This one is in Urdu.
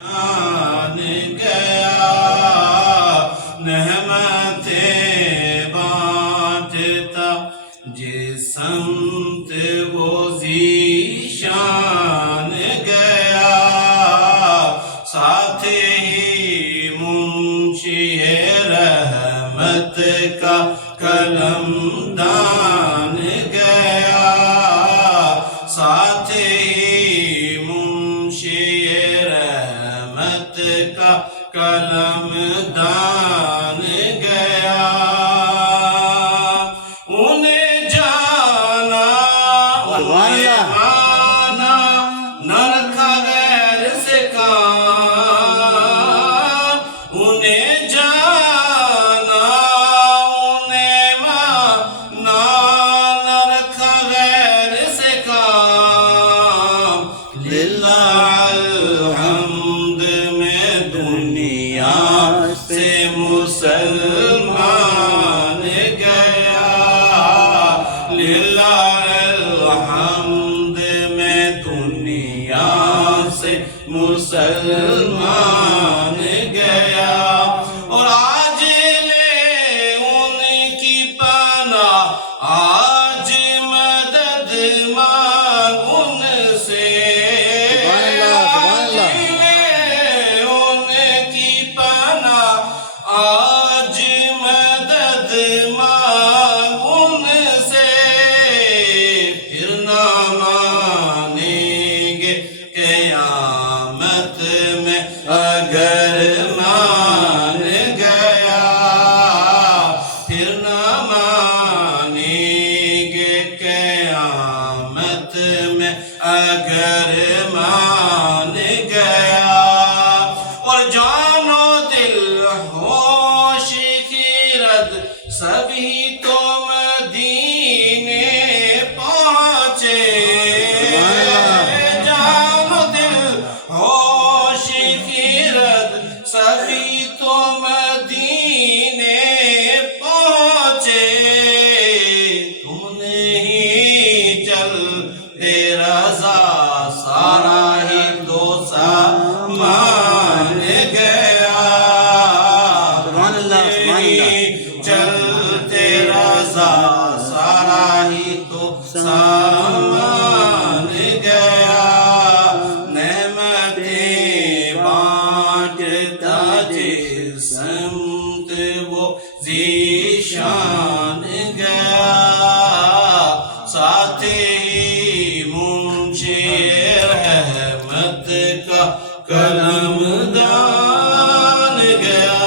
آن گیا نعمتیں بانٹتا جس سمت وہ ذیشان گیا ساتھ ہی منشی رحمت کا قلم دان گیا ساتھ ہی منشی رحمت کا قلم دان گیا انہیں جانا انہیں مانا نہ رکھا غیر سے کام انہیں جانا انہیں مانا نہ رکھا غیر سے کام للہ الحمد میں دنیا سے مسلمان گیا للہ الحمد میں دنیا سے مسلمان گیا اور آج لے ان کی پناہ آج مدد مانگ ان سے آج لے ان کی پناہ آج مدد مانگ ان سے پھر نہ مانیں گے قیامت میں اگر مان گیا پھر نہ مانیں گے قیامت میں اگر مان گیا اور جان و دل ہوش خیرت سبھی تو مدینے پہنچے جان و دل ہوش خیرت سبھی تو مدینے پہنچے تم نہیں چلتے رضا سارا ہندوستان مان گیا چلتے رضا سارا ہی تو سامان گیا نعمتیں بانٹتا جس سمت وہ ذیشان گیا ساتھ ہی منشی رحمت کا قلم دان گیا